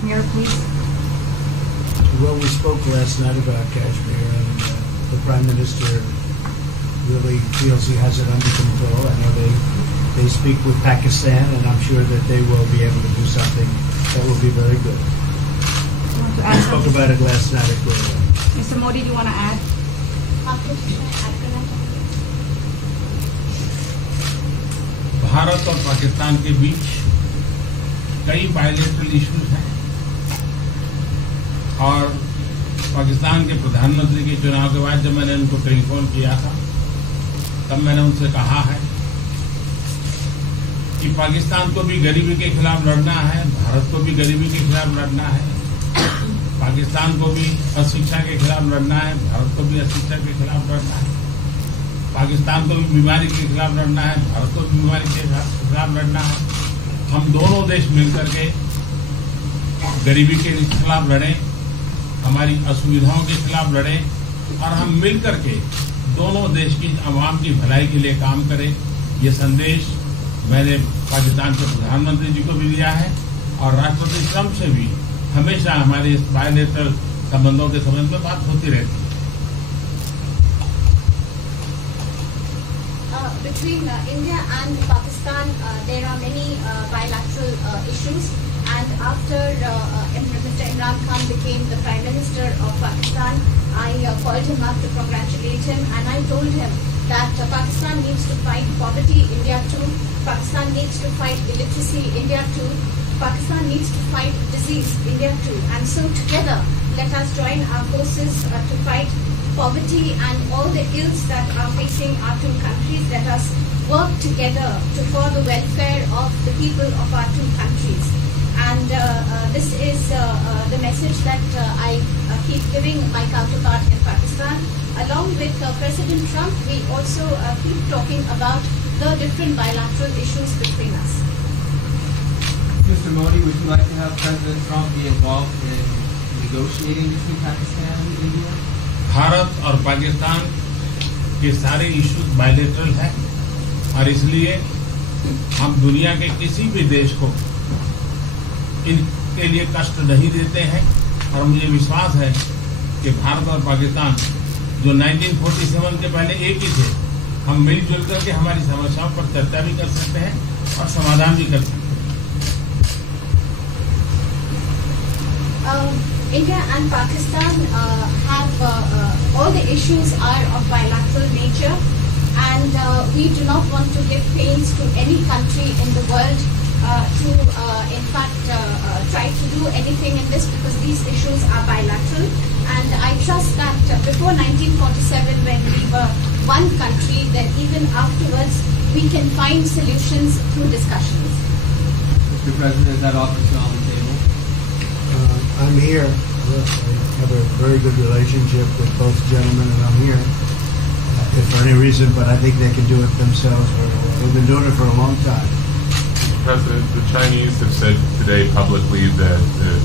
Kashmir, please? Well, we spoke last night about Kashmir, and the Prime Minister really feels he has it under control. I know they speak with Pakistan, and I'm sure that they will be able to do something that will be very good. We spoke about it last night at Guru. Mr. Modi, do you want to add? Bharat और पाकिस्तान के बीच कई bilateral issues हैं और पाकिस्तान के प्रधानमंत्री के चुनाव के बाद जब मैंने उनको टेलीफोन किया था तब मैंने उनसे कहा है कि पाकिस्तान को भी गरीबी के खिलाफ लड़ना है, भारत को भी गरीबी के खिलाफ लड़ना है, पाकिस्तान को भी अशिक्षा के खिलाफ लड़ना है, भारत को भी अशिक्षा के खिलाफ लड़ना है, पाकिस्तान को भी बीमारी के खिलाफ लड़ना है, भारत को भी बीमारी के खिलाफ लड़ना है। हम दोनों देश मिलकर के गरीबी के खिलाफ लड़ें, हमारी असुविधाओं के खिलाफ लड़ें और हम मिलकर के दोनों देश की आवाम की भलाई के लिए काम करें। ये संदेश मैंने पाकिस्तान के प्रधानमंत्री जी को भी दिया है और राष्ट्रपति ट्रंप से भी हमेशा हमारे इस बायलैटरल संबंधों के संबंध में बात होती रहती है। Between India and Pakistan, there are many bilateral issues. And after Mr. Imran Khan became the Prime Minister of Pakistan, I called him up to congratulate him, and I told him that Pakistan needs to fight poverty, India too. Pakistan needs to fight illiteracy, India too. Pakistan needs to fight disease, India too. And so together, let us join our forces to fight poverty and all the ills that are facing our two countries. Let us work together for the welfare of the people of our two countries. And this is the message that I keep giving my counterpart in Pakistan. Along with President Trump, we also keep talking about the different bilateral issues between us. Mr. Modi, would you like to have President Trump be involved in negotiating between Pakistan and India? Bharat और पाकिस्तान के सारे issues bilateral हैं और इसलिए हम दुनिया के किसी भी देश को इनके लिए कष्ट नहीं देते हैं और मुझे विश्वास है कि भारत और पाकिस्तान जो 1947 के पहले एक ही थे, हम मिलजुल करके हमारी समस्याओं पर चर्चा भी कर सकते हैं और समाधान भी कर सकते हैं। India and Pakistan have all the issues are of bilateral nature, and we do not want to give pains to any country in the world to in fact try to do anything in this, because these issues are bilateral. And I trust that before 1947, when we were one country, then even afterwards we can find solutions through discussions. Mr. President, is that offer still on the table? I'm here. I have a very good relationship with both gentlemen, and I'm here if for any reason, but I think they can do it themselves very well. They've been doing it for a long time. President, the Chinese have said today publicly that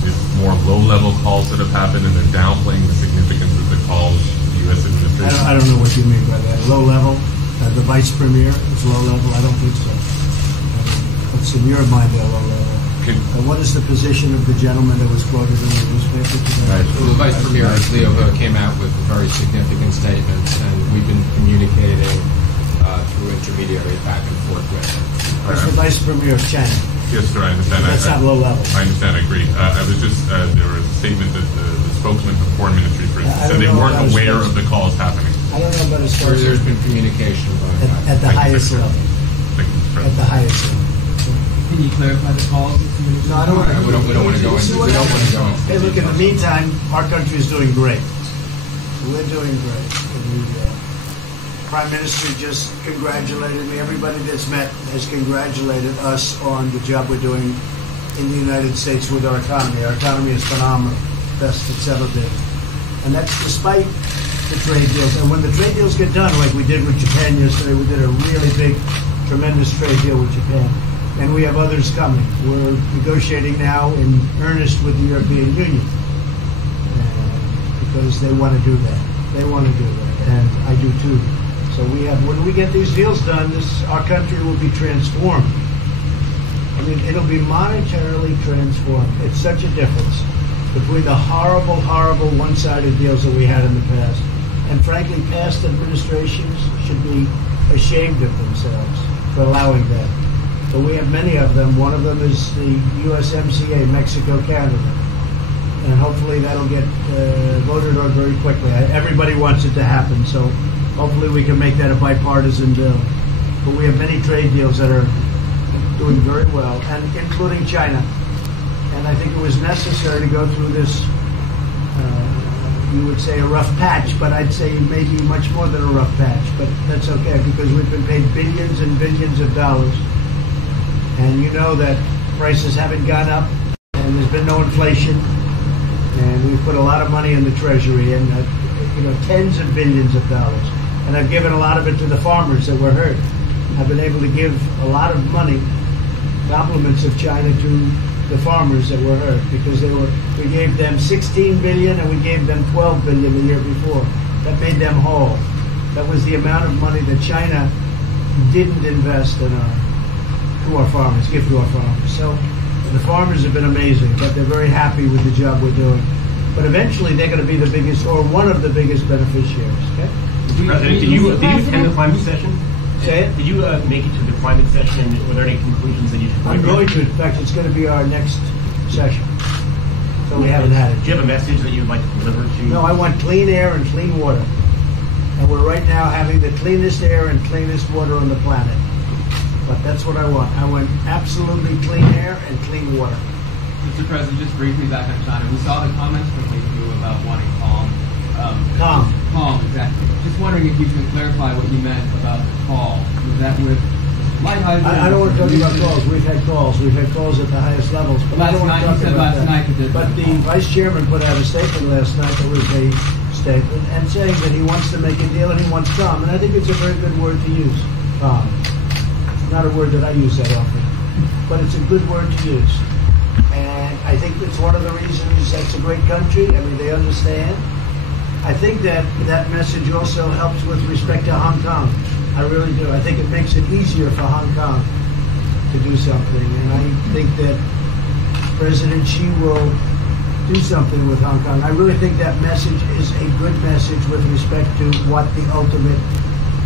it's more low-level calls that have happened, and they're downplaying the significance of the calls the U.S. administration. I don't know what you mean by that. Low level? The vice premier is low level? I don't think so. What's in your mind there, low level? What is the position of the gentleman that was quoted in the newspaper today? Well, the Vice Premier, Leo Ho, came out with very significant statements, and we've been communicating through intermediaries back and forth with him. That's the Vice Premier of China. Yes, sir, I understand. That's not low level. I understand, I agree. I was just, there was a statement that the spokesman for the Foreign Ministry, for instance, said they weren't aware of the calls happening. I don't know about his spokesman. There's been communication at the highest level. At the highest level. Can you clarify the calls? No, I don't want to. We don't want to go into. We don't want to go into. Hey, look. In the meantime, our country is doing great. We're doing great. The Prime Minister just congratulated me. Everybody that's met has congratulated us on the job we're doing in the United States with our economy. Our economy is phenomenal, best it's ever been, and that's despite the trade deals. And when the trade deals get done, like we did with Japan yesterday, we did a really big, tremendous trade deal with Japan. And we have others coming. We're negotiating now in earnest with the European Union because they want to do that. They want to do that, and I do too. So we have. When we get these deals done, our country will be transformed. mean, it'll be monetarily transformed. It's such a difference between the horrible, horrible one-sided deals that we had in the past. And frankly, past administrations should be ashamed of themselves for allowing that. But we have many of them. One of them is the USMCA, Mexico-Canada. And hopefully that'll get voted on very quickly. Everybody wants it to happen, so hopefully we can make that a bipartisan bill. But we have many trade deals that are doing very well, and including China. And I think it was necessary to go through this, you would say a rough patch, but I'd say maybe much more than a rough patch. But that's okay, because we've been paid billions and billions of dollars. And you know that prices haven't gone up, and there's been no inflation. And we've put a lot of money in the Treasury, and tens of billions of dollars. And I've given a lot of it to the farmers that were hurt. I've been able to give a lot of money, compliments of China, to the farmers that were hurt, because we gave them 16 billion and we gave them 12 billion the year before. That made them whole. That was the amount of money that China didn't invest in give to our farmers. So the farmers have been amazing, but they're very happy with the job we're doing. But eventually they're going to be the biggest, or one of the biggest beneficiaries. Okay? President, did you attend the climate session? Say it? Did you make it to the climate session, and were there any conclusions that you should I'm going to. In fact, it's going to be our next session. So we haven't had it. Do you have a message that you would like to deliver to? No, I want clean air and clean water. And we're right now having the cleanest air and cleanest water on the planet. But that's what I want. I want absolutely clean air and clean water. Mr. President, just briefly back on China, we saw the comments from you about wanting calm. Calm, exactly. Just wondering if you can clarify what you meant about the call. Was that with light hydrogen? I don't want to talk about calls. We've had calls. We've had calls at the highest levels. But I don't want to talk about that. But the Vice Chairman put out a statement last night that was a statement, and saying that he wants to make a deal and he wants calm. And I think it's a very good word to use, calm. It's not a word that I use that often, but it's a good word to use. And I think it's one of the reasons that's a great country. I mean, they understand. I think that message also helps with respect to Hong Kong. I really do. I think it makes it easier for Hong Kong to do something. And I think that President Xi will do something with Hong Kong. I really think that message is a good message with respect to what the ultimate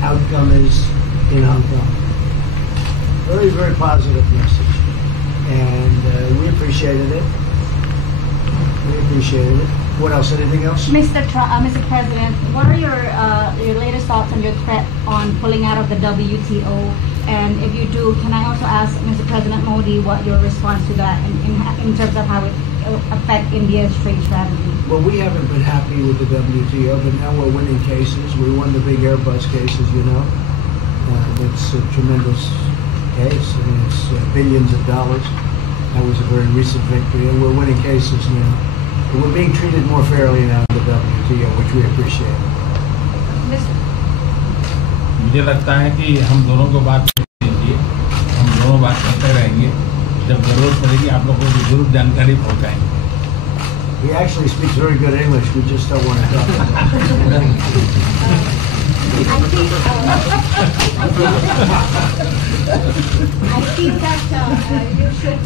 outcome is in Hong Kong. Very, very positive message. And we appreciated it. We appreciated it. What else? Anything else? Mr. President, what are your latest thoughts on your threat on pulling out of the WTO? And if you do, can I also ask Mr. President Modi what your response to that in terms of how it affect India's trade strategy? Well, we haven't been happy with the WTO, but now we're winning cases. We won the big Airbus cases, you know. It's a tremendous case. I mean, it's billions of dollars. That was a very recent victory, and we're winning cases now. But we're being treated more fairly now in the WTO, which we appreciate. मुझे लगता है कि हम दोनों को बात कीजिए, हम दोनों बात करते रहेंगे. जब जरूरत पड़ेगी आप लोगों को जरूर जानकारी पहुंचाएंगे. He actually speaks very good English. We just don't want to talk about it. I feel that you should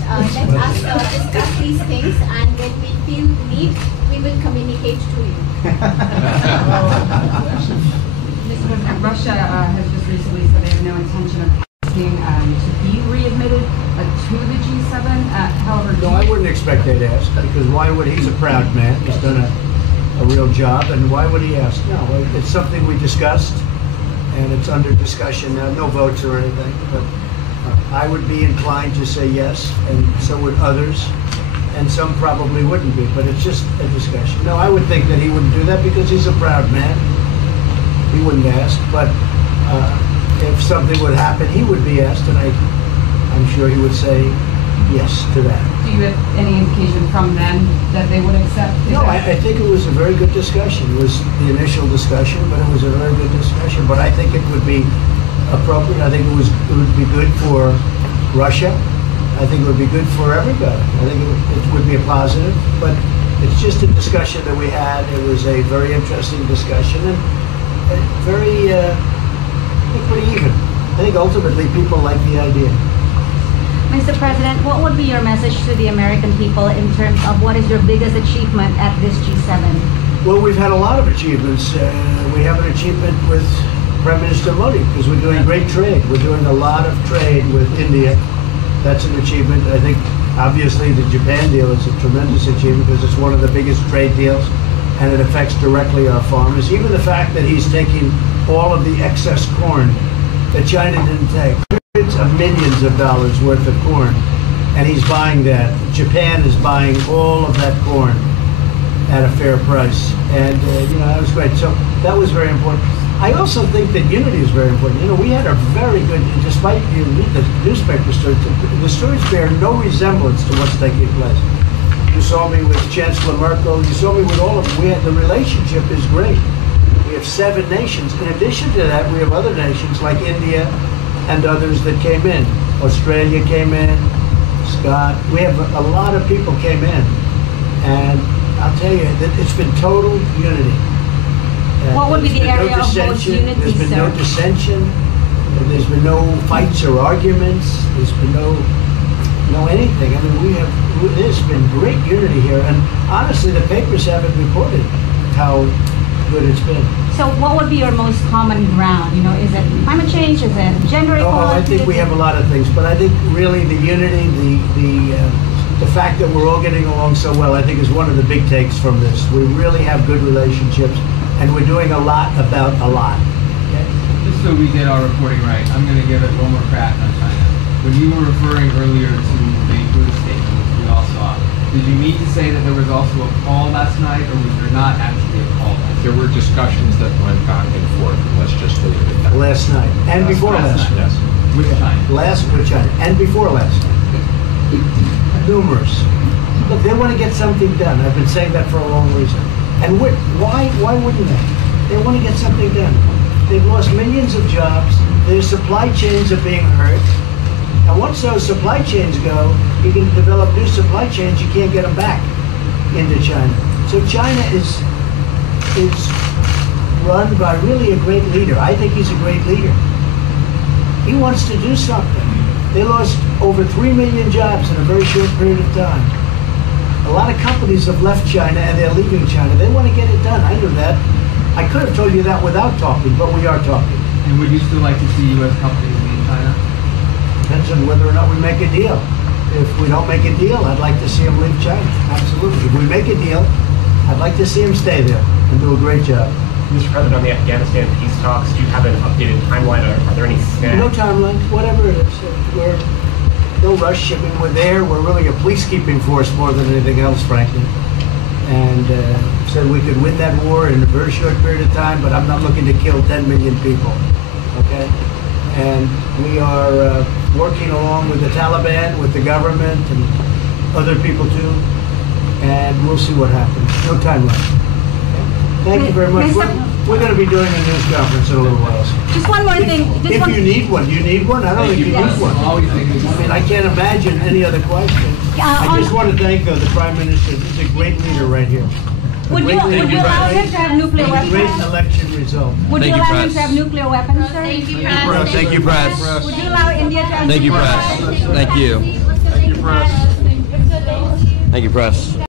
let us discuss these things, and when we feel need, we will communicate to you. Mr. President, Russia has just recently said they have no intention of asking to be readmitted to the G7. However, no, I wouldn't expect that to ask, because why would he's a proud man. He's done a real job, and why would he ask? No, it's something we discussed, and it's under discussion now. No votes or anything, but I would be inclined to say yes, and so would others, and some probably wouldn't be, but it's just a discussion. No, I would think that he wouldn't do that because he's a proud man. He wouldn't ask, but if something would happen, he would be asked, and I'm sure he would say yes to that. do you have any indication from them that they would accept? No, I think it was a very good discussion. It was the initial discussion, but it was a very good discussion. But I think it would be appropriate. I think it would be good for Russia. I think it would be good for everybody. I think it would be a positive. But it's just a discussion that we had. It was a very interesting discussion and pretty even. I think ultimately people like the idea. Mr. President, what would be your message to the American people in terms of what is your biggest achievement at this G7? Well, we've had a lot of achievements. We have an achievement with Prime Minister Modi because we're doing great trade. We're doing a lot of trade with India. That's an achievement. I think, obviously, the Japan deal is a tremendous achievement because it's one of the biggest trade deals and it affects directly our farmers. Even the fact that he's taking all of the excess corn that China didn't take, hundreds of millions of dollars worth of corn, and he's buying that. Japan is buying all of that corn at a fair price, and that was great. So that was very important. I also think that unity is very important. We had a very good, despite you read the newspaper stories, the stories bear no resemblance to what's taking place. You saw me with Chancellor Merkel. You saw me with all of them. The relationship is great. We have 7 nations. In addition to that, we have other nations like India and others that came in. Australia came in, Scott. We have a lot of people came in. And I'll tell you, that it's been total unity. What would be the area of most unity, There's been no dissension. There's been no fights or arguments. There's been no anything. I mean, there's been great unity here. And honestly, the papers haven't reported how good it's been. So what would be your most common ground? Is it climate change? Is it gender equality? I think we have a lot of things, but I think really the unity, the fact that we're all getting along so well, I think is one of the big takes from this. We really have good relationships, and we're doing a lot about a lot. Okay. Just so we get our reporting right, I'm going to give it one more crack on China. When you were referring earlier to the Buddha statement, which we all saw, did you mean to say that there was also a call last night, or was there not actually a call? There were discussions that went back and forth. Let's just leave it at that. Last night and before last night. Yes. With China. With China and before last night. Numerous. Look, they want to get something done. I've been saying that for a long reason. And why wouldn't they? They want to get something done. They've lost millions of jobs. Their supply chains are being hurt. And once those supply chains go, you can develop new supply chains. You can't get them back into China. So China is run by really a great leader. I think he's a great leader. He wants to do something. They lost over 3 million jobs in a very short period of time. A lot of companies have left China and they're leaving China. They want to get it done. I knew that. I could have told you that without talking, but we are talking. And would you still like to see U.S. companies leave China? Depends on whether or not we make a deal. If we don't make a deal, I'd like to see them leave China. Absolutely. If we make a deal, I'd like to see them stay there and do a great job. Mr. President, on the Afghanistan peace talks, do you have an updated timeline, or are there any snags? No timeline, whatever it is. We're no rush. I mean, we're there. We're really a peacekeeping force more than anything else, frankly. And said we could win that war in a very short period of time, but I'm not looking to kill 10 million people. Okay? And we are working along with the Taliban, with the government, and other people too. And we'll see what happens. No timeline. Okay? Thank you very much. We're going to be doing a news conference in a little while. Just one more thing. If you need one, do you need one? I don't think you need one. I mean, I can't imagine any other question. I just want to thank the Prime Minister. He's a great leader right here. Would you allow him to have nuclear weapons? Great election result. Would you allow him to have nuclear weapons, sir? Thank you, press. Thank you, press. Would you allow India to have Thank you, nuclear press. weapons? Thank you. Thank you, press. Thank you, press.